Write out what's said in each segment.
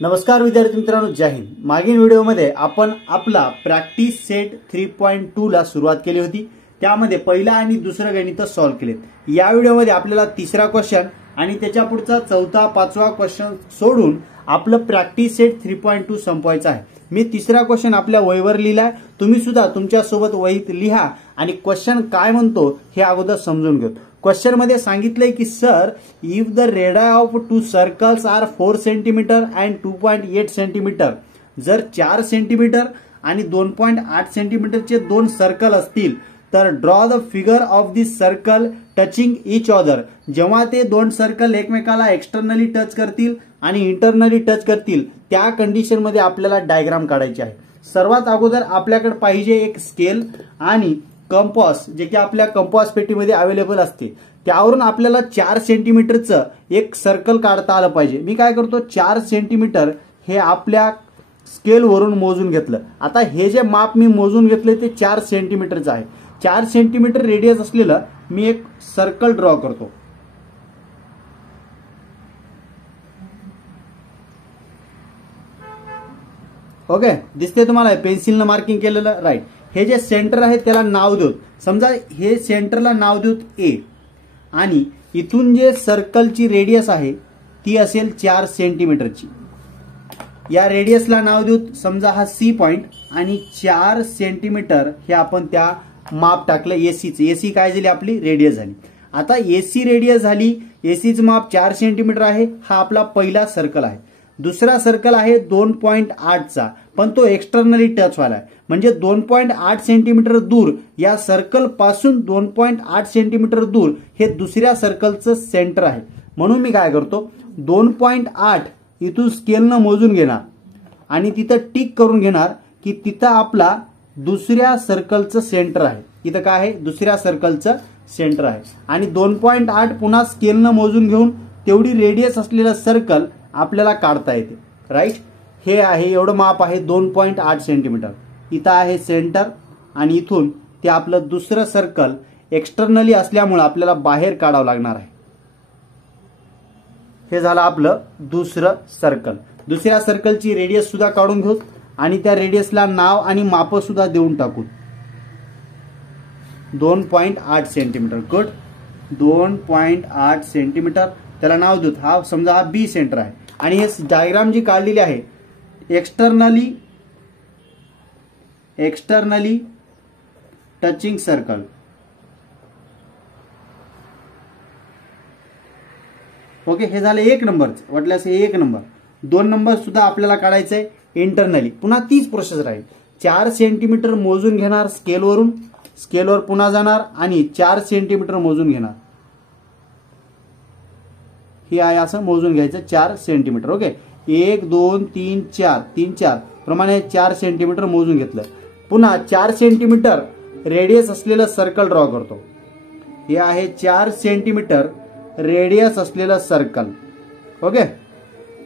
नमस्कार विद्यार्थी मित्रांनो, जय हिंद। मागील व्हिडिओमध्ये आपण आपला प्रॅक्टिस सेट 3.2 ला सुरुवात केली होती। त्यामध्ये पहिला आणि दुसरा गणित सॉल्व्ह केलेत। या व्हिडिओमध्ये आपल्याला तिसरा क्वेश्चन आणि त्याच्या पुढचा चौथा पाचवा क्वेश्चन सोडून आपलं प्रॅक्टिस सेट 3.2 संपवायचा आहे। मी तिसरा क्वेश्चन आपल्या वहीवर लिहिलाय, तुम्ही सुद्धा तुमच्या सोबत वहीत लिहा आणि क्वेश्चन काय म्हणतो हे अगोदर समजून घेऊ। क्वेश्चन मध्ये सांगितलंय की sir, if the radii of two circles are 4 centimetre and 2.8 centimetre, जर 4 सेंटीमीटर आणि 2.8 सेंटीमीटरचे दोन सर्कल असतील तर draw the figure of this circle touching each other. जेव्हा ते दोन सर्कल एकमेकाला एक्सटर्नली टच करतील आणि इंटरनली टच करतील त्या कंडिशन मध्ये आपल्याला डायग्राम काढायची आहे। सर्वात अगोदर आपल्याकडे पाहिजे एक स्केल आणि कंपास, जे की आपल्या कंपास पेटीमध्ये अवेलेबल असते। त्यावरून आपल्याला 4 सेंटीमीटरचं एक सर्कल काढता आलं पाहिजे। मी काय करतो, 4 सेंटीमीटर हे आपल्या स्केल वरून मोजून घेतलं। आता हे जे माप मी मोजून घेतले ते 4 सेंटीमीटरचं आहे। 4 सेंटीमीटर रेडियस असलेलं मी एक सर्कल ड्रॉ करतो। ओके, दिसते तुम्हाला पेन्सिलनं मार्किंग केलेलं, राईट। हे जे सेंटर आहे त्याला नाव देऊ, समजा हे सेंटरला नाव देऊ ए, आणि इथून जे सर्कलची रेडियस आहे ती असेल 4 सेंटीमीटरची। या रेडियसला नाव देऊ, समजा हा सी पॉइंट, आणि 4 सेंटीमीटर हे आपण त्या माप टाकलं एसीचं। एसी काय झाली, आपली रेडियस झाली। आता एसी रेडियस झाली, एसीचं माप 4 सेंटीमीटर आहे, हा आपला पहिला सर्कल आहे। दुसरा सर्कल आहे 2.8 चा, पण तो एक्सटर्नली टच व्हायला, म्हणजे 2.8 सेंटीमीटर दूर या सर्कल पासून 2.8 सेंटीमीटर दूर हे दुसऱ्या सर्कलचं सेंटर आहे। म्हणून मी काय करतो, 2.8 इथून स्केलनं मोजून घेणार आणि तिथं टिक करून घेणार की तिथं आपला दुसऱ्या सर्कलचं सेंटर आहे। इथं काय आहे, दुसऱ्या सर्कलचं सेंटर आहे। आणि 2.8 पुन्हा स्केलनं मोजून घेऊन तेवढी रेडियस असलेलं सर्कल आपल्याला काढता येते, राईट। हे आहे, एवढं माप आहे 2.8 सेंटीमीटर। इथं आहे सेंटर आणि इथून ते आपलं दुसरं सर्कल एक्सटर्नली असल्यामुळे आपल्याला बाहेर काढावं लागणार आहे। हे झालं आपलं दुसरं सर्कल। दुसऱ्या सर्कलची रेडियस सुद्धा काढून घेऊ आणि त्या रेडियसला नाव आणि माप सुद्धा देऊन टाकू। 2.8 सेंटीमीटर, गुड। 2.8 सेंटीमीटर त्याला नाव देऊ, हा समजा हा बी सेंटर आहे। आणि हे डायग्राम जी काढलेली आहे एक्सटर्नली टचिंग सर्कल, ओके। हे झालं 1 नंबर, वाटल्यास हे 1 नंबर। 2 नंबर सुद्धा आपल्याला काढायचंय इंटरनली। पुन्हा तीच प्रोसेस राहील, 4 सेंटीमीटर मोजून घेणार स्केलवरून, स्केलवर पुन्हा जाणार आणि 4 सेंटीमीटर मोजून घेणार। हे आहे असं मोजून घ्यायचं 4 सेंटीमीटर, ओके। 1 2 3 4 3 4 प्रमाणे 4 सेंटीमीटर मोजून घेतलं। पुन्हा 4 सेंटीमीटर रेडियस असलेलं सर्कल ड्रॉ करतो। हे आहे 4 सेंटीमीटर रेडियस असलेलं सर्कल, ओके।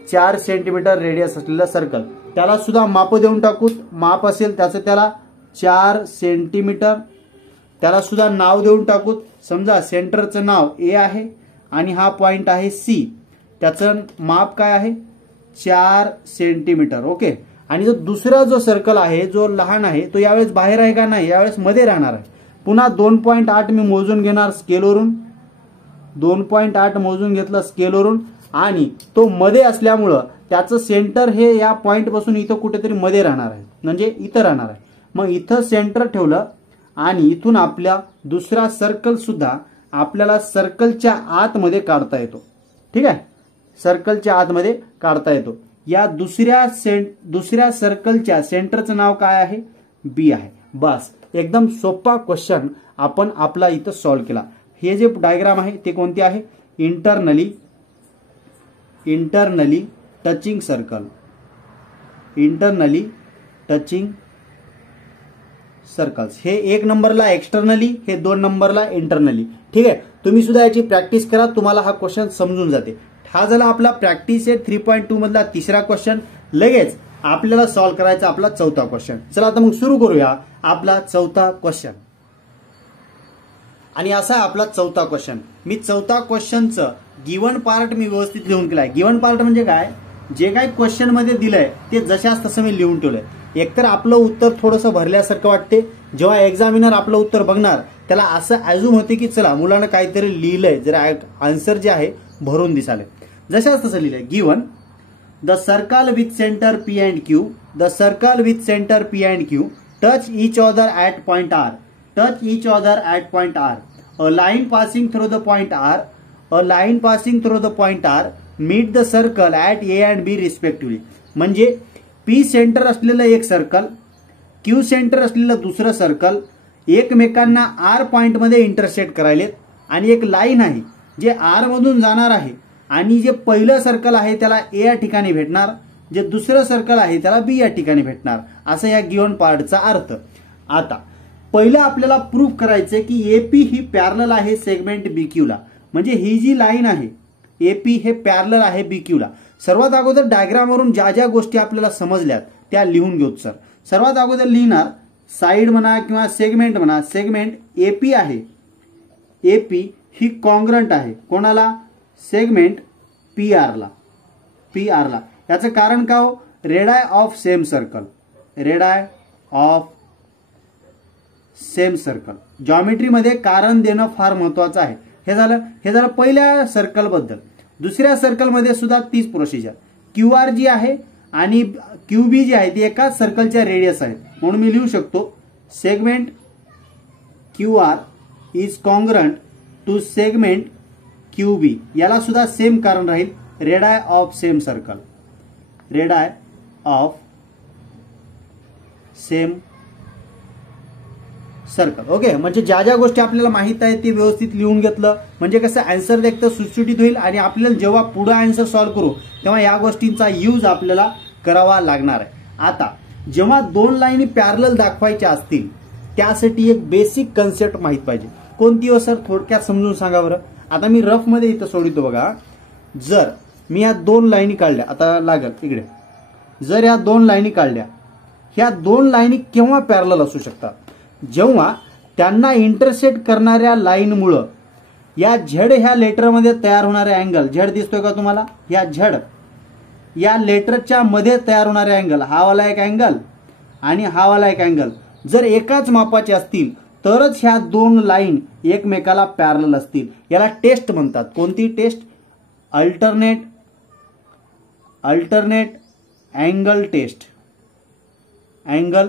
4 सेंटीमीटर रेडियस असलेलं सर्कल, त्याला सुद्धा माप देऊन टाकू। माप असेल त्याचं त्याला 4 सेंटीमीटर, त्याला सुद्धा नाव देऊन टाकू। समजा सेंटरचं नाव ए आहे आणि हा पॉइंट आहे सी, त्याचं माप काय आहे 4 सेंटीमीटर, ओके। आणि जो दुसरा जो सर्कल आहे जो लहान आहे तो यावेळेस बाहेर आहे का नाही, यावेळेस मध्ये राहणार आहे। पुन्हा 2.8 मी मोजून घेणार स्केलवरून, 2.8 मोजून घेतलं स्केलवरून, आणि तो मध्ये असल्यामुळं त्याचं सेंटर हे या पॉइंट पासून इथं कुठेतरी मध्ये राहणार आहे, म्हणजे इथं राहणार आहे। मग इथं सेंटर ठेवलं आणि इथून आपल्या दुसरा सर्कल सुद्धा आपल्याला सर्कलच्या आतमध्ये काढता येतो, ठीक आहे। सर्कलच्या आतमध्ये काढता येतो। या दुसऱ्या सर्कलच्या सेंटरचं नाव काय आहे, बी आहे। बस, एकदम सोपा क्वेश्चन आपण आपला इथं सॉल्व्ह केला। हे जे डायग्राम आहे ते कोणते आहे, internally touching circle, internally touching circles. हे 1 नंबरला एक्सटर्नली, हे 2 नंबरला इंटरनली, ठीक आहे। तुम्ही सुद्धा याची प्रॅक्टिस करा, तुम्हाला हा क्वेश्चन समजून जाते। हा झाला आपला प्रॅक्टिस सेट 3.2 मधला तिसरा क्वेश्चन। लगेच आपल्याला सॉल्व्ह करायचा आपला चौथा क्वेश्चन। चला आता मग सुरू करूया आपला चौथा क्वेश्चन। आणि असा आपला चौथा क्वेश्चन। मी चौथा क्वेश्चनचं गिवन पार्ट मी व्यवस्थित लिहून केलाय। गिवन पार्ट म्हणजे काय, जे काही क्वेश्चन मध्ये दिलंय ते जशाच तसं मी लिहून ठेवलंय। एकतर आपलं उत्तर थोडंसं भरल्यासारखं वाटते, जेव्हा एक्झामिनर आपलं उत्तर बघणार त्याला असं अज्युम होते की चला मुलानं काहीतरी लिहिलंय, जरा आन्सर जे आहे भरून दिसाले। जशाच तसं लिहिलंय, given the circle with centre P and Q, the circle with centre P and Q touch each other at point R, touch each other at point R, a line passing through the point R, a line passing through the point R meet the circle at A and B respectively. म्हणजे P centre असलेलं एक circle, Q centre असलेलं दुसरं circle एकमेकांना R पॉइंटमध्ये intersect करायलेत आणि एक line आहे जे आर मधून जाणार आहे आणि जे पहिलं सर्कल आहे त्याला ए या ठिकाणी भेटणार, जे दुसरं सर्कल आहे त्याला बी या ठिकाणी भेटणार, असं या गिव्हन पार्टचा अर्थ। आता पहिलं आपल्याला प्रूफ करायचंय की एपी ही पॅरलल आहे सेगमेंट बीक्यू ला, म्हणजे ही जी लाईन आहे एपी हे पॅरलल आहे बीक्यू ला। सर्वात अगोदर डायग्रामवरून ज्या ज्या गोष्टी आपल्याला समजल्यात त्या लिहून घेऊ सर। सर्वात अगोदर लिहिणार साइड म्हणा किंवा सेगमेंट म्हणा, सेगमेंट एपी आहे, एपी ही कॉन्ग्रंट आहे कोणाला, सेगमेंट पी आर ला, पी आर ला। याचं कारण का हो, radii of same circle, radii of same circle. जॉमेट्रीमध्ये कारण देणं फार महत्वाचं आहे। हे झालं पहिल्या सर्कल बद्दल। दुसऱ्या सर्कल मध्ये सुद्धा तीच प्रोसिजर, क्यू आर जी आहे आणि क्यू बी जी आहे ती एकाच सर्कलच्या रेडियस आहेत, म्हणून मी लिहू शकतो segment Q R is congruent to segment Q B. याला सुद्धा सेम कारण राहील, radii of same circle, radii of same circle. Okay, म्हणजे ज्या ज्या गोष्टी आपल्याला माहित आहेत ते व्यवस्थित लिहून घेतलं म्हणजे कसं आन्सर देखतं सुटसुटीत होईल आणि आपल्याला जेव्हा पुढे आन्सर सॉल्व्ह करू तेव्हा या गोष्टींचा यूज आपल्याला करावा लागणार आहे। आता जेव्हा दोन लाईनी पॅरलल दाखवायच्या असतील त्यासाठी एक बेसिक कन्सेप्ट माहित पाहिजे। कोणती हो सर, थोडक्यात समजून सांगा बरं। आता मी रफ मध्ये इथं सोडतो बघा, जर मी या दोन लाईनी काढल्या, आता लागल इकडे, जर या दोन लाईनी काढल्या, ह्या दोन लाईनी केव्हा पॅरलल असू शकतात, जेव्हा त्यांना इंटरसेक्ट करणाऱ्या लाईनमुळं या झेड ह्या लेटरमध्ये तयार होणारे अँगल, झेड दिसतोय का तुम्हाला, या झेड या लेटरच्या मध्ये तयार होणारे अँगल, हा वाला एक अँगल आणि हा वाला एक अँगल जर एकाच मापाचे असतील तरच ह्या दोन लाईन एकमेकाला पॅरलल असतील। याला टेस्ट म्हणतात। कोणती test, alternate angle test, angle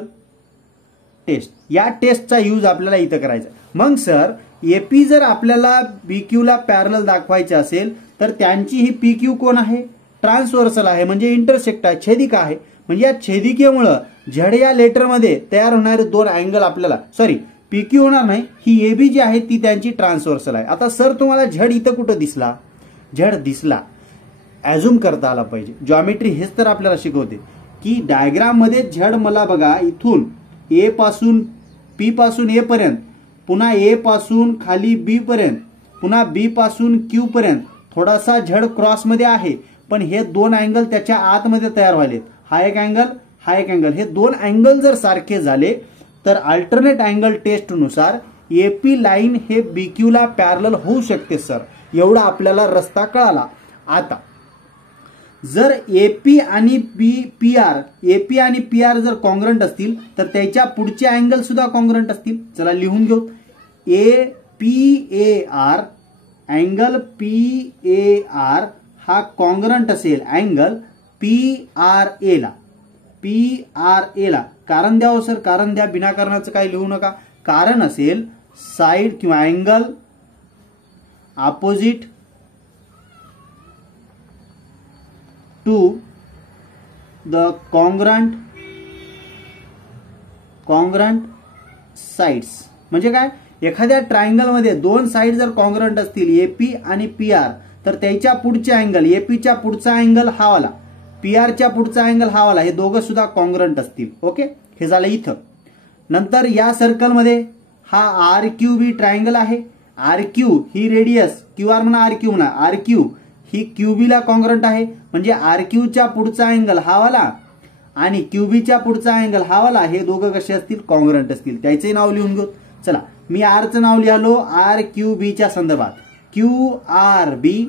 test. या टेस्टचा यूज आपल्याला इथं करायचा। मग सर एपी जर आपल्याला बीक्यू ला पॅरलल दाखवायचे असेल तर त्यांची ही पीक्यू कोण आहे, ट्रान्सवर्सल आहे, म्हणजे इंटरसेक्ट आहे, छेदिका आहे। म्हणजे या छेदिकेमुळे झेड या लेटरमध्ये तयार होणारे दोन अँगल आपल्याला, सॉरी पीक्यू होणार नाही, ही एबी जी आहे ती त्यांची ट्रान्सवर्सल आहे। आता सर तुम्हाला झेड इथं कुठं दिसला, झेड दिसला, ॲझ्युम करता आला पाहिजे। जॉमेट्री हेच तर आपल्याला शिकवते की डायग्राम मध्ये झेड मला बघा इथून ए पासून पी पासून ए पर्यंत, पुन्हा ए पासून खाली बी पर्यंत, पुन्हा बी पासून क्यू पर्यंत थोडासा झेड क्रॉस मध्ये आहे, पण हे दोन अँगल त्याच्या आतमध्ये तयार व्हायलेत, हा एक अँगल हा एक अँगल। हे दोन अँगल जर सारखे झाले तर अल्टरनेट अँगल टेस्ट नुसार एपी लाईन हे बीक्यू ला पॅरलल होऊ शकते सर। एवढा आपल्याला रस्ता कळाला। आता जर एपी आणि पी आर जर कॉन्ग्रंट असतील तर त्याच्या पुढचे अँगल सुद्धा कॉन्ग्रंट असतील। चला लिहून घेऊ, A P A R angle P A R हा कॉन्ग्रंट असेल अँगल पी आर ए ला, पी आर ए ला। कारण द्या हो सर, कारण द्या, बिना कारणाचं काही लिहू नका। कारण असेल साइड किंवा angle opposite to the congruent sides. म्हणजे काय, एखाद्या ट्रायंगल मध्ये दोन साइड जर कॉन्ग्रंट असतील एपी आणि पी आर तर त्याच्या पुढचे अँगल, एपीच्या पुढचा अँगल हा वाला, पी आरच्या पुढचा अँगल हा वाला, हे दोघं सुद्धा कॉन्ग्रंट असतील। ओके, हे झालं इथं। नंतर या सर्कल मध्ये हा आर क्यू बी ट्रायंगल आहे, आर क्यू ही रेडियस, क्यू आर म्हणा आर क्यू म्हणा, आर क्यू ही क्यूबी ला कॉन्ग्रंट आहे, म्हणजे आर क्यूच्या पुढचा अँगल हा वाला आणि क्यूबीच्या पुढचा अँगल हा वाला, हे दोघं कसे असतील, कॉन्ग्रंट असतील। त्याचे नाव लिहून घेऊ। चला मी आरचं नाव लिहिलो आर क्यू बीच्या संदर्भात, Q R B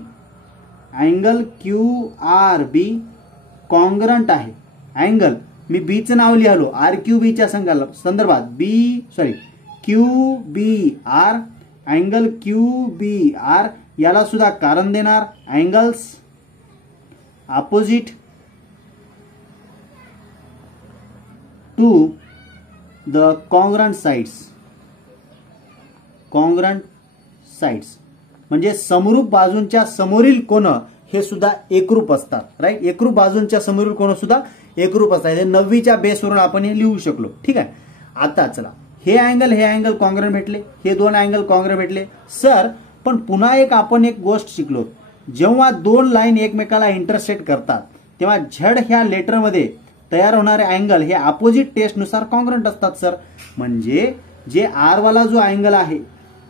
angle Q R B congruent आहे अँगल, मी बीचं नाव लिहिलो RQBच्या संदर्भात QBR, अँगल QBR याला सुद्धा कारण देणार angles opposite to the congruent sides म्हणजे समरूप बाजूंच्या समोरील कोन हे सुद्धा एकरूप असतात. राईट, एकरूप बाजूंच्या समोरील कोन सुद्धा एकरूप असतात. हे 9वीच्या बेसवरून आपण हे लिहू शकलो. ठीक आहे. आता चला, हे अँगल कॉन्ग्रंट भेटले, हे दोन अँगल कॉन्ग्रंट भेटले सर. पण पुन्हा आपण एक गोष्ट शिकलो, जेव्हा दोन लाईन एकमेकाला इंटरसेक्ट करतात तेव्हा झेड ह्या लेटरमध्ये तयार होणारे अँगल हे अपोजिट टेस्टनुसार कॉन्ग्रंट असतात सर. म्हणजे जे आर वाला जो अँगल आहे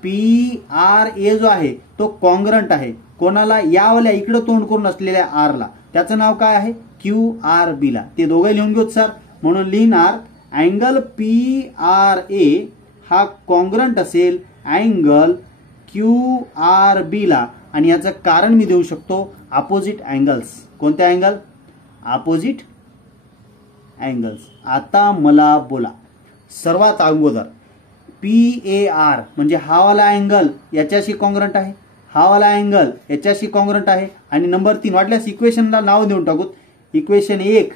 PRA जो आहे तो कॉन्ग्रंट आहे कोणाला, यावाल्या इकडे तोंड करून असलेल्या आर ला, त्याचं नाव काय आहे QRB ला. ते दोघे लिहून घेऊ सर. म्हणून लिहिणार अँगल PRA हा कॉन्ग्रंट असेल अँगल QRB ला, आणि याचं कारण मी देऊ शकतो अपोजिट अँगल्स. कोणते अँगल? Opposite angles. आता मला बोला, सर्वात अगोदर PAR म्हणजे हा वाला अँगल याच्याशी कॉन्ग्रंट आहे, हा वाला अँगल याच्याशी कॉन्ग्रंट आहे. आणि नंबर 3 वाटल्यास इक्वेशनला नाव देऊन टाकू. Equation 1,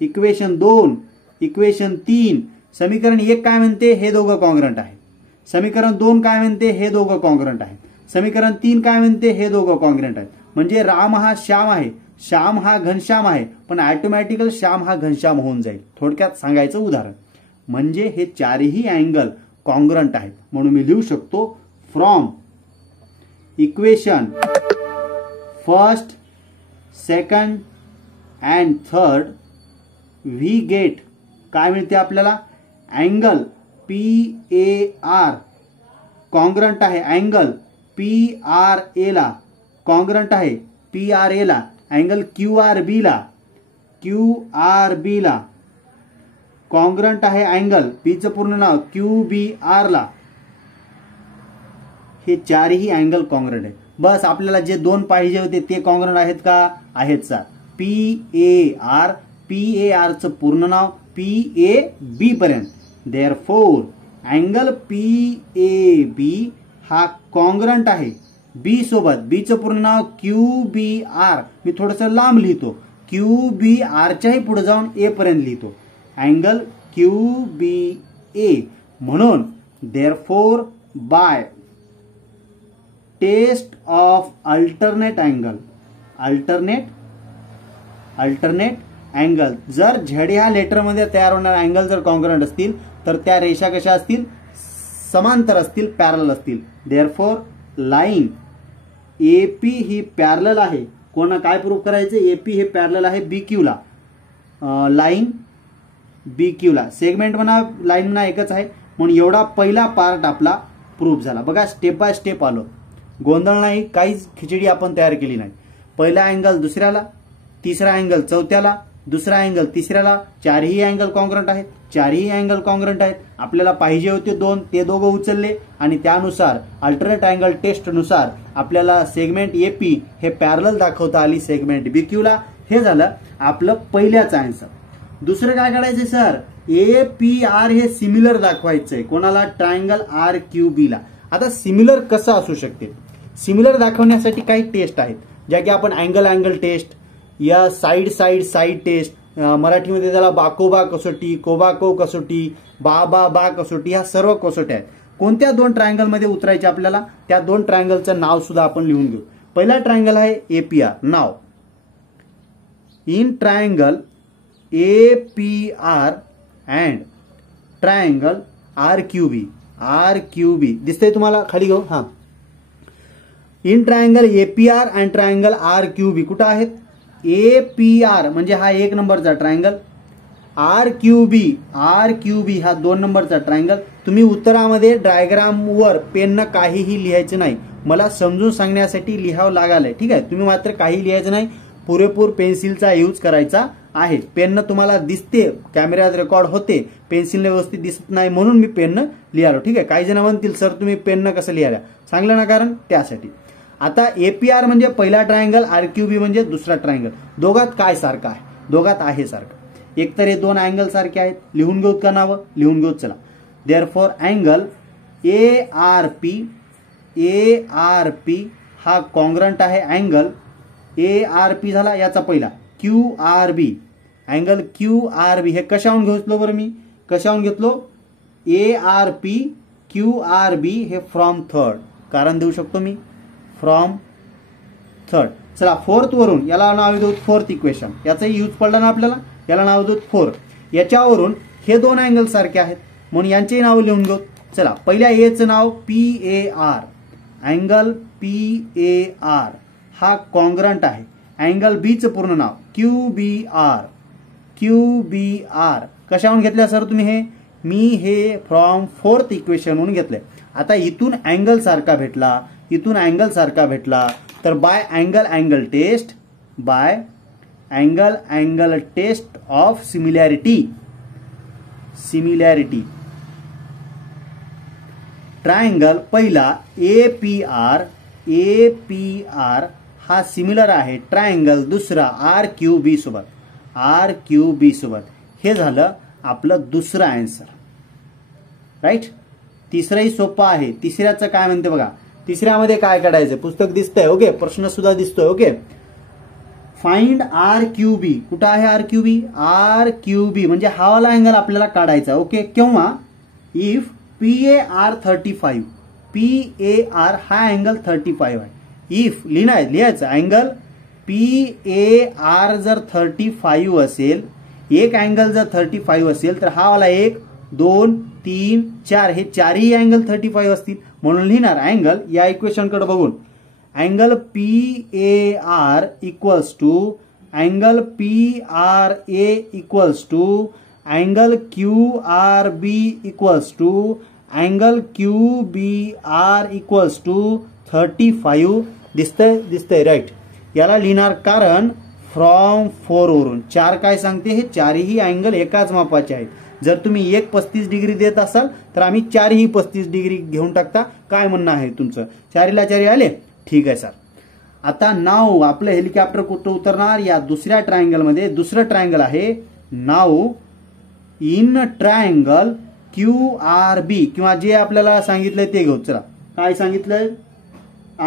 equation 2, equation 3. समीकरण 1 काय म्हणते? हे दोघं कॉन्ग्रंट आहे. समीकरण 2 काय म्हणते? हे दोघं कॉन्ग्रंट आहे. समीकरण 3 काय म्हणते? हे दोघं कॉन्ग्रंट आहेत. म्हणजे राम हा श्याम आहे, श्याम हा घनश्याम आहे, पण ऑटोमॅटिकल श्याम हा घनश्याम होऊन जाईल. थोडक्यात सांगायचं उदाहरण म्हणजे हे चारही अँगल कॉन्ग्रंट आहेत. म्हणून मी लिहू शकतो from equation first, second and third we get काय मिळते आपल्याला? अँगल PAR कॉन्ग्रंट आहे अँगल PRA ला, कॉन्ग्रंट आहे PRA ला. अँगल QRB ला कॉन्ग्रंट आहे अँगल Pचं पूर्ण नाव QBR ला. हे चारही अँगल कॉन्ग्रंट आहे. बस आपल्याला जे दोन पाहिजे होते ते कॉन्ग्रंट आहेत का? आहेत सर. PAR चं पूर्ण नाव PAB पर्यंत. देअरफॉर अँगल PAB हा कॉन्ग्रंट आहे B सोबत. B चं पूर्ण नाव QBR. मी थोडंसं लांब लिहितो, QBR च्याही पुढे जाऊन A पर्यंत लिहितो अँगल QBA. म्हणून therefore by test of alternate angle जर झेड ह्या लेटरमध्ये तयार होणारे अँगल जर कॉन्ग्रंट असतील तर त्या रेषा कशा असतील? समांतर असतील, पॅरलल असतील. देअरफॉर लाईन AP ही पॅरलल आहे. कोणा काय प्रूव्ह करायचं? AP हे पॅरलल आहे BQ ला. लाईन BQ ला सेगमेंट म्हणा, लाईन म्हणा एकच आहे. म्हणून एवढा पहिला पार्ट आपला प्रूव्ह झाला. बघा स्टेप बाय स्टेप आलो, गोंधळ नाही, काहीच खिचडी आपण तयार केली नाही. पहिला अँगल दुसऱ्याला, तिसरा अँगल चौथ्याला, दुसरा अँगल तिसऱ्याला. चारही अँगल कॉन्ग्रंट आहेत, चारही अँगल कॉन्ग्रंट आहेत. आपल्याला पाहिजे होते दोन, ते दोघं उचलले आणि त्यानुसार अल्टरनेट अँगल टेस्ट नुसार आपल्याला सेगमेंट AP हे पॅरलल दाखवता आली सेगमेंट BQ ला. हे झालं आपलं पहिल्याचं आन्सर. दुसरं काय करायचंय सर? APR हे सिमिलर दाखवायचंय कोणाला? ट्रायंगल RQB ला. आता सिमिलर कसं असू शकते? सिमिलर दाखवण्यासाठी काही टेस्ट आहेत ज्या की आपण अँगल टेस्ट, या साईड टेस्ट, मराठीमध्ये त्याला बाकोबा कसोटी, कोबाको कसोटी, बा कसोटी, ह्या सर्व कसोट्या आहेत. कोणत्या दोन ट्रायंगल मध्ये उतरायचे आपल्याला? त्या दोन ट्रायंगलचं नाव सुद्धा आपण लिहून घेऊ. पहिला ट्रायंगल आहे APR. Now in triangle APR and triangle RQB दिसतंय तुम्हाला? खाली घेऊ. हा, in triangle APR and triangle RQB कुठं आहेत? APR म्हणजे हा 1 नंबरचा ट्रायंगल, RQB हा 2 नंबरचा ट्रायंगल. तुम्ही उत्तरामध्ये डायग्रामवर पेननं काहीही लिहायचं नाही, मला समजून सांगण्यासाठी लिहावं लागालंय. ठीक आहे, तुम्ही मात्र काही लिहायचं नाही, पुरेपूर पेन्सिलचा यूज करायचा आहे. पेननं तुम्हाला दिसते, कॅमेऱ्यात रेकॉर्ड होते, पेन्सिलने व्यवस्थित दिसत नाही म्हणून मी पेननं लिहालो. ठीक आहे, काही जण म्हणतील सर तुम्ही पेननं कसं लिहायला? सांगलं ना कारण त्यासाठी. आता APR म्हणजे पहिला ट्रायंगल, RQB म्हणजे दुसरा ट्रायंगल. दोघात काय सारखं आहे? दोघात आहे सारखं. एकतर हे दोन अँगल सारखे आहेत, लिहून घेऊत का नावं? लिहून घेऊत. चला, देअरफॉर अँगल ARP हा कॉन्ग्रंट आहे अँगल ARP झाला याचा पहिला. QRB, अँगल QRB हे कशाहून घेतलो बरं मी? कशाहून घेतलो? ARP QRB हे फ्रॉम थर्ड. कारण देऊ शकतो मी फ्रॉम थर्ड. चला, फोर्थ वरून याला नाव देऊ फोर्थ इक्वेशन. याचाही यूज पडला ना आपल्याला. याला नाव देऊ 4. याच्यावरून हे दोन अँगल सारखे आहेत म्हणून यांचेही नाव लिहून घेऊ. चला, पहिल्या एचं नाव PAR, अँगल PAR हा कॉन्ग्रंट आहे. अँगल बीचं पूर्ण नाव QBR कशाहून घेतल्या सर तुम्ही? हे मी हे फ्रॉम फोर्थ इक्वेशन म्हणून घेतलंय. आता इथून अँगल सारखा भेटला, इथून अँगल सारखा भेटला तर by angle test of similarity triangle पहिला APR हा सिमिलर आहे ट्रायंगल दुसरा RQB सोबत. हे झालं आपलं दुसरं आन्सर. राईट. तिसरंही सोपं आहे. तिसऱ्याचं काय म्हणते बघा. तिसऱ्यामध्ये काय काढायचं? पुस्तक दिसतंय. ओके, प्रश्न सुद्धा दिसतोय. Okay, find RQB. कुठं आहे RQB? RQB म्हणजे हा वाला अँगल आपल्याला काढायचा. ओके, केव्हा? इफ PAR 35, PAR हा अँगल 35 आहे. इफ लिहायचं अँगल PAR जर 35 असेल, एक अँगल जर 35 असेल तर हा वाला 1 2 3 4 हे चारही अँगल 35 असतील म्हणून लिहिणार अँगल या इक्वेशन कडे बघून angle PAR equals to angle PRA equals to angle QRB equals to angle QBR equals to 35 दिसतंय राईट. याला लिहिणार कारण फ्रॉम 4 वरून 4 काय सांगते? हे चारही अँगल एकाच मापाचे आहेत. जर तुम्ही एक 35 डिग्री देत असाल तर आम्ही चारही 35 डिग्री घेऊन टाकता. काय म्हणणं आहे तुमचं? चारीला चारी आले? ठीक आहे सर. आता नाव आपलं हेलिकॉप्टर कुठं उतरणार? या दुसऱ्या ट्रायंगल मध्ये. दुसरं ट्रायंगल आहे नाव इन ट्रायंगल QRB किंवा जे आपल्याला सांगितलंय ते घेऊ. चला, काय सांगितलंय?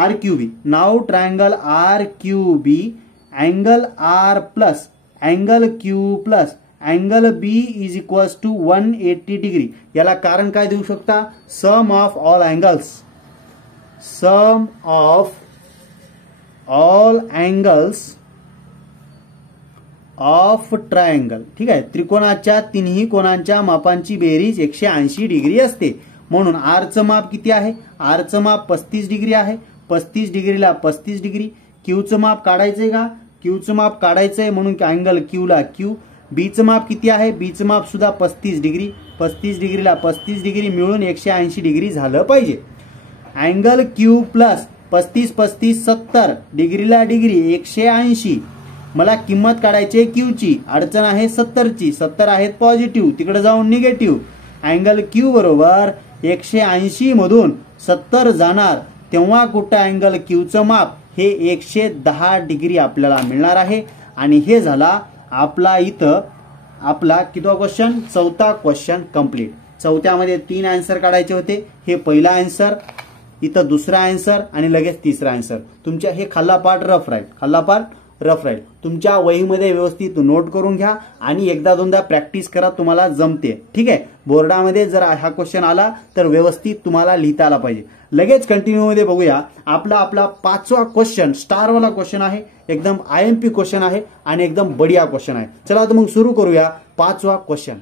RQB. नाव triangle RQB angle R plus angle Q plus angle B is equals to 180 degree. याला कारण काय देऊ शकता? Sum of all angles. Sum of all angles of triangle. ठीक आहे. त्रिकोणाच्या तिन्ही कोणांच्या मापांची बेरीज 180 डिग्री असते. म्हणून R चं माप किती आहे? R चं माप 35 डिग्री आहे. 35 डिग्रीला 35 डिग्री. Q चं माप काढायचंय का? Q चं माप काढायचंय म्हणून अँगल Q ला Q. B चं माप किती आहे? B चं माप सुद्धा 35 डिग्री. 35 डिग्रीला 35 डिग्री मिळून 180 डिग्री झालं पाहिजे. अँगल Q प्लस 35 35 70 डिग्रीला डिग्री 180. मला किंमत काढायची आहे Q ची. अडचण आहे 70 ची. 70 आहेत पॉझिटिव्ह, तिकडे जाऊन निगेटिव्ह. अँगल Q बरोबर 180 मधून 70 जाणार तेव्हा कुठं अँगल Q चं माप हे 110 डिग्री आपल्याला मिळणार आहे. आणि हे झाला आपला इथं आपला कितवा क्वेश्चन? चौथा क्वेश्चन कंप्लीट. चौथ्यामध्ये 3 आन्सर काढायचे होते. हे पहिला आन्सर, इथं दुसरा आन्सर आणि लगेच तिसरा आन्सर. तुमच्या हे खाल्ला पार्ट रफ राईट. तुमच्या वहीमध्ये व्यवस्थित नोट करून घ्या आणि एकदा दोनदा प्रॅक्टिस करा, तुम्हाला जमते. ठीक आहे. बोर्डामध्ये जर हा क्वेश्चन आला तर व्यवस्थित तुम्हाला लिहिता आला पाहिजे. लगेच कंटिन्यू मध्ये बघूया. आपला 5वा क्वेश्चन स्टारवाला क्वेश्चन आहे. एकदम IMP क्वेश्चन आहे आणि एकदम बढिया क्वेश्चन आहे. चला तर मग सुरू करूया 5वा क्वेश्चन.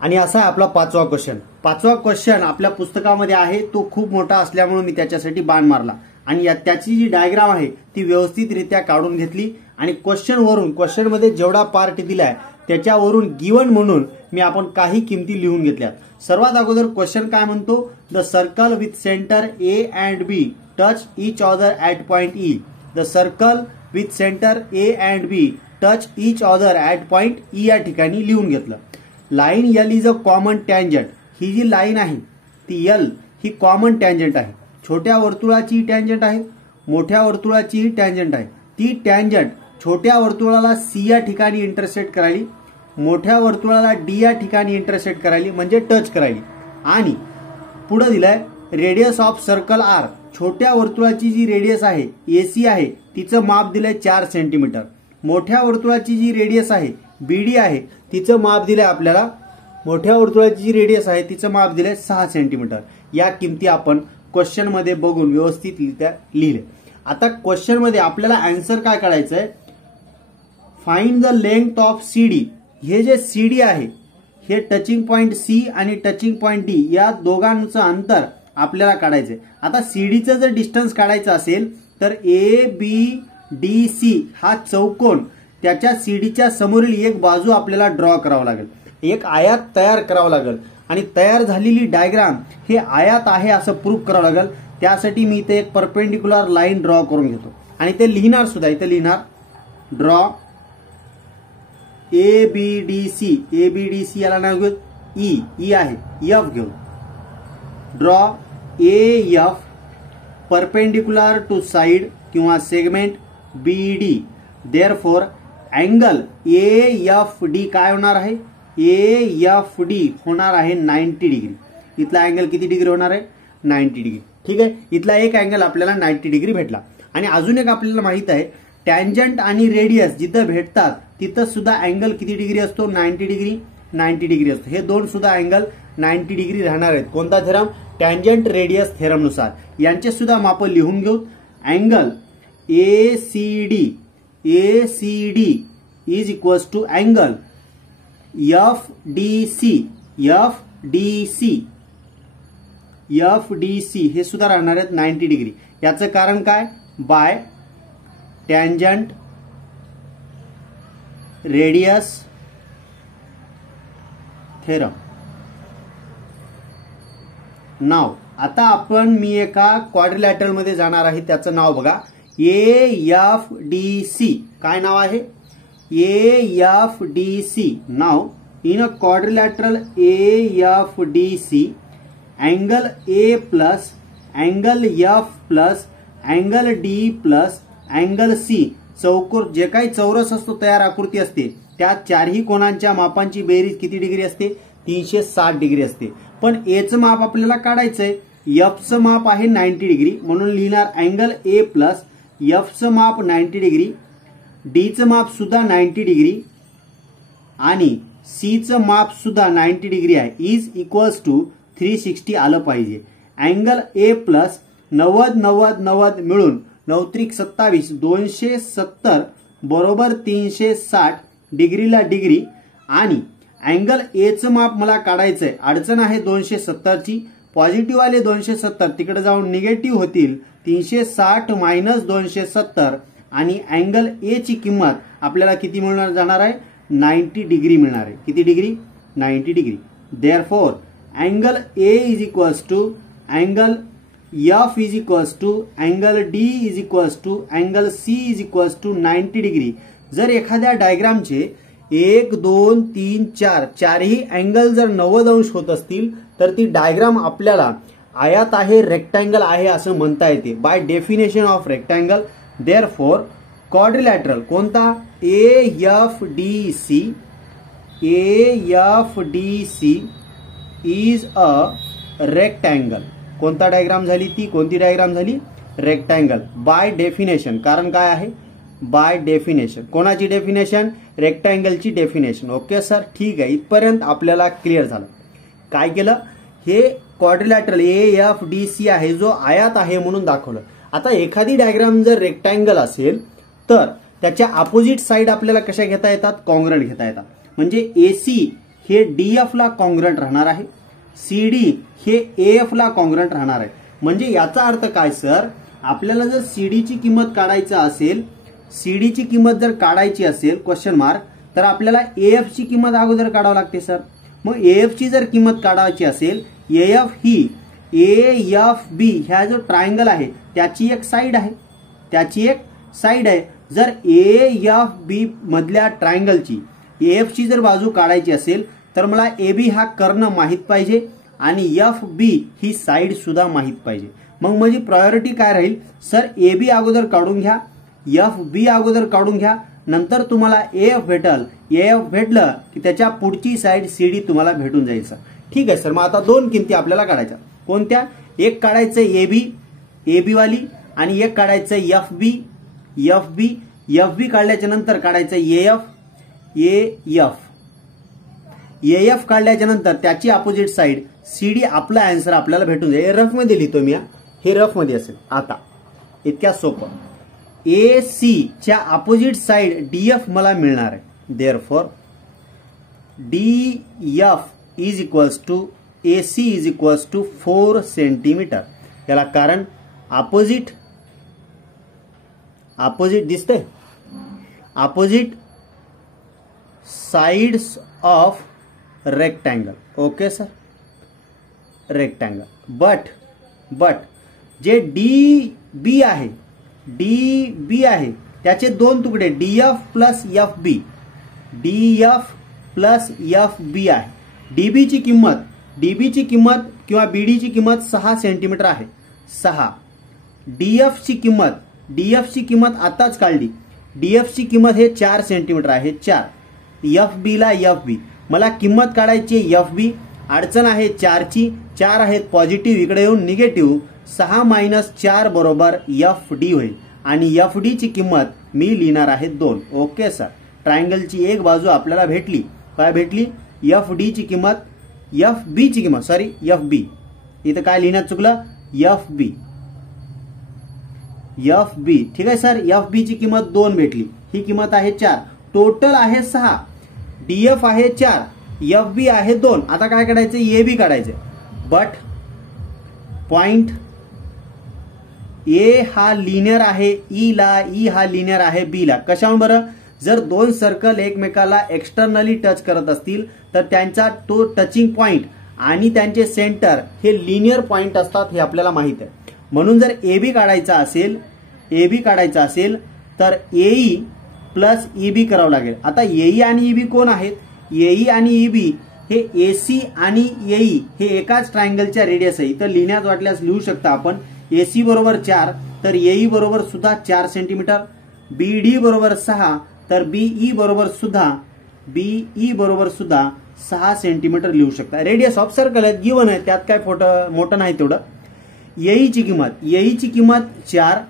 आणि असा आहे आपला 5वा क्वेश्चन. 5वा क्वेश्चन आपल्या पुस्तकामध्ये आहे. तो खूप मोठा असल्यामुळे मी त्याच्यासाठी बाण मारला आणि त्याची जी डायग्राम आहे ती व्यवस्थितरित्या काढून घेतली आणि क्वेश्चन मध्ये जेवढा पार्ट दिलाय त्याच्यावरून गिवन म्हणून मी आपण काही किमती लिहून घेतल्यात. सर्वात अगोदर क्वेश्चन काय म्हणतो? The circle with centre A and B touch each other at point E. The circle with centre A and B touch each other at point E या ठिकाणी लिहून घेतलं. Line L is a common tangent. ही जी line आहे ती L ही common tangent आहे. छोट्या वर्तुळाची टँजंट आहे, मोठ्या वर्तुळाची टँजंट आहे. ती टँजंट छोट्या वर्तुळाला सी या ठिकाणी इंटरसेक्ट करायली, मोठ्या वर्तुळाला डी या ठिकाणी इंटरसेक्ट करायली म्हणजे टच करायली. आणि पुढे दिलाय रेडियस ऑफ सर्कल आर. छोट्या वर्तुळाची जी रेडियस आहे एसी आहे तिचं माप दिलंय 4 सेंटीमीटर. मोठ्या वर्तुळाची जी रेडियस आहे बीडी आहे तिचं माप दिलंय आपल्याला, मोठ्या वर्तुळाची जी रेडियस आहे तिचं माप दिलंय 6 सेंटीमीटर. या किमती आपण क्वेश्चन मध्ये बघून व्यवस्थितरित्या लिहिले. आता क्वेश्चन मध्ये आपल्याला आन्सर काय काढायचंय, find the length of CD. हे जे सीडी आहे हे टचिंग पॉइंट सी आणि टचिंग पॉइंट डी या दोघांचं अंतर आपल्याला काढायचंय. आता सीडीचं जर डिस्टन्स काढायचं असेल तर ए बी डी सी हा चौकोन त्याच्या सीडीच्या समोरील एक बाजू आपल्याला ड्रॉ करावं लागेल, एक आयात तयार करावं लागेल आणि तयार झालेली डायग्राम हे आयात आहे असं प्रूव्ह करावं लागेल. त्यासाठी मी इथे एक परपेंडिक्युलर लाईन ड्रॉ करून घेतो आणि ते लिहिणार सुद्धा. इथे लिहिणार ड्रॉ ABDC. ABDC याला नाव घेऊ ई आहे, एफ घेऊ. Draw AF perpendicular to side किंवा segment BD. Therefore angle AFD काय होणार आहे, AFD होणार आहे 90 डिग्री. इथला अँगल किती डिग्री होणार आहे, 90 डिग्री. ठीक आहे, इथला एक अँगल आपल्याला 90 डिग्री भेटला. आणि अजून एक आपल्याला माहित आहे टँजंट आणि रेडियस जिथं भेटतात तिथं सुद्धा अँगल किती डिग्री असतो, 90 डिग्री. 90 डिग्री असतो. हे दोन सुद्धा अँगल 90 डिग्री राहणार आहेत. कोणता थेरम, टँजंट रेडियस थेरम नुसार. यांचे सुद्धा माप लिहून घेऊ. Angle ACD is equals to angle FDC हे सुद्धा राहणार आहेत 90 डिग्री. याचं कारण काय, बाय टँजंट रेडियस थेरम. नाव आता मी एका क्वाड्रिलॅटरल मध्ये जाणार आहे, त्याचं नाव बघा AFDC. काय नाव आहे, AFDC. Now in a quadrilateral AFDC angle A plus angle F plus angle D plus angle C. चौकोर जे काही चौरस असतो तयार आकृती असते त्या चारही कोणांच्या मापांची बेरीज किती डिग्री असते, 360 डिग्री असते. पण एचं माप आपल्याला काढायचंय, एफचं माप आहे 90 डिग्री म्हणून लिहिणार अँगल A प्लस एफचं माप 90 डिग्री, डीचं माप सुद्धा 90 डिग्री आणि सीचं माप सुद्धा 90 डिग्री आहे. इज इक्वल्स टू 360 आलं पाहिजे. अँगल A प्लस 90 90 90 मिळून 9 त्रिक 27 270 बरोबर 360 डिग्रीला डिग्री. आणि अँगल एचं माप मला काढायचंय, अडचण आहे 270ची. पॉझिटिव्ह आले 270 तिकडे जाऊन निगेटिव्ह होतील 360 मायनस 270 आणि अँगल ए ची किंमत आपल्याला किती मिळणार जाणार आहे, 90 डिग्री मिळणार आहे. किती degree, 90 degree. Therefore angle A is equals to angle F is equals to angle D is equals to angle C is equals to 90 degree. जर एखाद्या डायग्रामचे 1 2 3 4 चारही अँगल जर 90 अंश होत असतील तर ती डायग्राम आपल्याला आयात आहे, रेक्टँगल आहे असं म्हणता येते by definition of rectangle. Therefore quadrilateral कोणता, AFDC इज अ रेक्टँगल. कोणता डायग्राम झाली ती, कोणती डायग्राम झाली, रेक्टँगल बाय डेफिनेशन. कारण काय आहे, बाय डेफिनेशन. कोणाची डेफिनेशन, रेक्टँगलची डेफिनेशन. ओके सर, ठीक आहे. इथपर्यंत आपल्याला क्लिअर झालं. काय केलं, हे क्वाड्रिलॅटरल AFDC आहे जो आयात आहे म्हणून दाखवलं. आता एखादी डायग्राम जर रेक्टँगल असेल तर त्याच्या अपोजिट साइड आपल्याला कशा घेता येतात, कॉन्ग्रंट घेता येतात. म्हणजे AC हे DF ला कॉन्ग्रंट राहणार आहे, CD हे AF ला कॉन्ग्रंट राहणार आहे. म्हणजे याचा अर्थ काय सर, आपल्याला जर सीडीची किंमत काढायची असेल, सीडीची किंमत जर काढायची असेल क्वेश्चन मार्क, तर आपल्याला AF ची किंमत अगोदर काढावी लागते सर. मग AF ची जर किंमत काढायची असेल, AF ही AFB ह्या जो ट्रायंगल आहे त्याची एक साइड आहे, त्याची एक साइड आहे. जर AFB मधल्या ट्रायंगलची AF ची जर बाजू काढायची असेल तर मला AB हा कर्ण माहित पाहिजे आणि FB ही साइड सुद्धा माहित पाहिजे. मग माझी प्रायोरिटी काय राहील सर, AB अगोदर काढून घ्या, FB अगोदर काढून घ्या नंतर तुम्हाला AF भेटल. AF भेटलं की त्याच्या पुढची साईड CD तुम्हाला भेटून जाईल सर. ठीक आहे सर. मग आता दोन किमती आपल्याला काढायच्या. कोणत्या? एक काढायचं AB वाली आणि एक काढायचं FB काढल्याच्या नंतर काढायचं AF काढल्याच्या नंतर त्याची अपोजिट साईड CD. आपला आन्सर आपल्याला भेटून जाईल. रफ मध्ये लिहितो मी, हे रफ मध्ये असेल. आता इतक्या सोपं. AC च्या अपोजिट साईड DF मला मिळणार आहे. Therefore DF is equals to AC is equals to 4 centimetre. याला कारण अपोजिट दिसते, opposite sides of rectangle. Okay sir, rectangle. But जे DB आहे त्याचे दोन तुकडे DF प्लस FB आहे. DB ची किंमत किंवा BD ची किंमत 6 सेंटीमीटर आहे. 6. DF ची किंमत आताच काढली. DF ची किंमत हे 4 सेंटीमीटर आहे. 4. FB ला FB मला किंमत काढायची FB. अडचण आहे 4 ची. 4 आहेत पॉझिटिव्ह, इकडे येऊन निगेटिव्ह. 6 मायनस 4 बरोबर FD होईल आणि FD ची किंमत मी लिहिणार आहे 2. Okay sir. ट्रायंगलची एक बाजू आपल्याला भेटली. काय भेटली? FB ची किंमत FB. इथं काय लिहिण्यात चुकलं? FB. ठीक आहे सर. FB ची किंमत 2 भेटली. ही किंमत आहे 4. टोटल आहे 6. DF आहे 4, FB आहे 2. आता काय काढायचं? AB काढायचं. बट पॉइंट A हा लिनियर आहे E हा लिनियर आहे B ला. कशावर बरं? जर दोन सर्कल एकमेकाला एक्सटर्नली टच करत असतील तर त्यांचा तो टचिंग पॉइंट आणि त्यांचे सेंटर हे लिनियर पॉइंट असतात, हे आपल्याला माहित आहे. म्हणून जर AB काढायचा असेल तर AE प्लस EB करावं लागेल. आता AE आणि EB कोण आहेत? AE आणि EB हे AC आणि AE हे एकाच ट्रायंगलच्या रेडियस आहे. इथं लिहिण्यात वाटल्यास लिहू शकता आपण. AC बरोबर 4 तर AE बरोबर सुद्धा 4 सेंटीमीटर. BD बरोबर 6 तर BE बरोबर सुद्धा 6 सेंटीमीटर लिहू शकता. रेडियस ऑफ सर्कल आहे, गिवन आहे, त्यात काय मोठं नाही तेवढं. AE ची किंमत 4,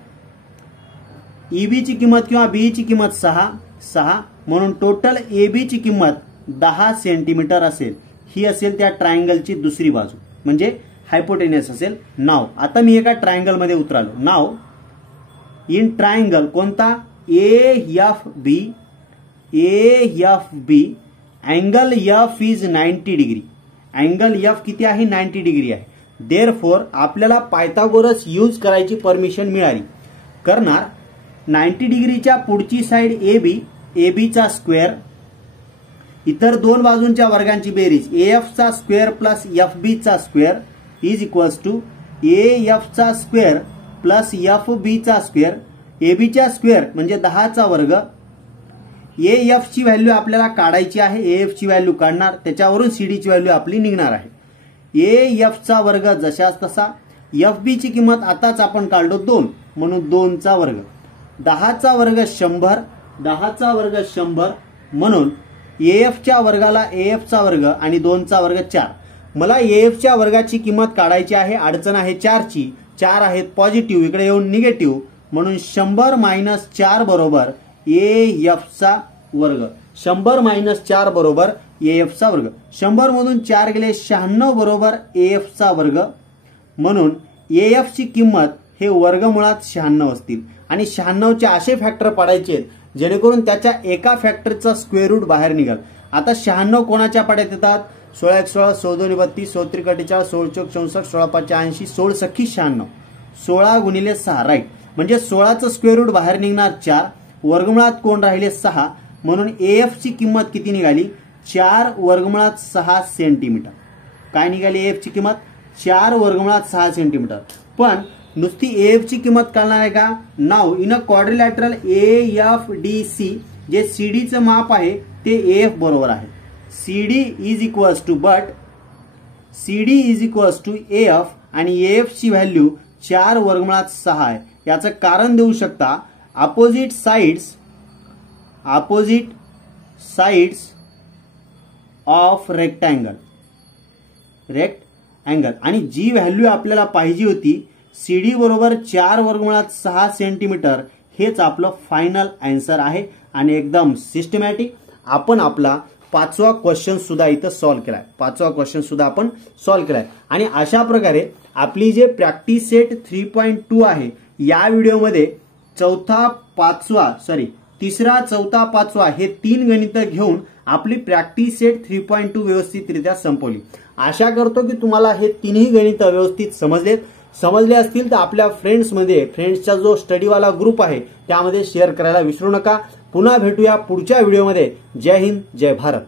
EB ची किंमत किंवा BE ची किंमत 6 म्हणून टोटल AB ची किंमत 10 सेंटीमीटर असेल. ही असेल त्या ट्रायंगलची दुसरी बाजू, म्हणजे हायपोटेनियस असेल. नाव आता मी एका ट्रायंगल मध्ये उतरालो. नाव इन ट्रायंगल कोणता? AFB. Angle F is 90 degree. Angle F किती आहे? 90 डिग्री आहे. देअरफॉर आपल्याला पायथागोरस यूज करायची परमिशन मिळाली. करणार 90 डिग्रीच्या पुढची साइड AB चा स्क्वेअर, इतर दोन बाजूंच्या वर्गांची बेरीज AF चा स्क्वेअर प्लस FB चा square is equals to AF चा स्क्वेअर प्लस FB चा स्क्वेअर. AB चा स्क्वेअर म्हणजे 10 चा वर्ग. AF ची व्हॅल्यू आपल्याला काढायची आहे. AF ची व्हॅल्यू काढणार, त्याच्यावरून CD ची व्हॅल्यू आपली निघणार आहे. AF चा वर्ग जशाच तसा. FB ची किंमत आताच आपण काढलो 2 म्हणून 2 चा वर्ग. 10 चा वर्ग 100. 10 चा वर्ग 100 म्हणून AF च्या वर्गाला AF चा वर्ग आणि 2 चा वर्ग 4. मला AF च्या वर्गाची किंमत काढायची आहे. अडचण आहे 4 ची. 4 आहेत पॉझिटिव्ह, इकडे येऊन निगेटिव्ह म्हणून 100 मायनस 4 बरोबर AF चा वर्ग. 100 मायनस 4 बरोबर AF चा वर्ग. 100 मधून 4 गेले 96 बरोबर AF चा वर्ग. म्हणून AF ची किंमत हे वर्गमुळात 96 असतील आणि 96 चे असे फॅक्टर पाडायचे जेणेकरून त्याच्या एका फॅक्टरचा स्क्वेअर रूट बाहेर निघाल. आता 96 कोणाच्या पाड्यात येतात? 16 1 16 16 2 32 16 3 48 16 4 64 16 5 80 16 सख्खी 96. 16 गुणिले 6 राईट. म्हणजे 16चं स्क्वेअर रूट बाहेर निघणार 4. वर्गमुळात कोण राहिले? 6. म्हणून AF ची किंमत किती निघाली? 4 वर्गमुळात 6 सेंटीमीटर. काय निघाली AF ची किंमत? 4 वर्गमुळात 6 सेंटीमीटर. पण नुसती AF ची किंमत काढणार आहे का? नाव इन अ क्वाड्रिलॅटरल AFDC जे CD चं माप आहे ते AF बरोबर आहे. CD is equals to AF आणि AF ची व्हॅल्यू 4 वर्गमुळात 6 आहे. याचं कारण देऊ शकता opposite sides opposite sides of rectangle आणि जी व्हॅल्यू आपल्याला पाहिजे होती CD बरोबर 4√6 सेंटीमीटर, हेच आपलं फायनल आन्सर आहे आणि एकदम सिस्टमॅटिक आपण आपला 5वा क्वेश्चन सुद्धा इथं सॉल्व्ह केलाय. आणि अशा प्रकारे आपली जे प्रॅक्टिस सेट 3.2 आहे या व्हिडिओमध्ये तिसरा, चौथा, पाचवा हे 3 गणितं घेऊन आपली प्रॅक्टिस सेट 3.2 व्यवस्थितरित्या संपवली. आशा करतो की तुम्हाला हे तिन्ही गणितं व्यवस्थित समजले असतील तर आपल्या फ्रेंड्सचा जो स्टडीवाला ग्रुप आहे त्यामध्ये शेअर करायला विसरू नका. पुन्हा भेटूया पुढच्या व्हिडिओमध्ये. जय हिंद, जय भारत.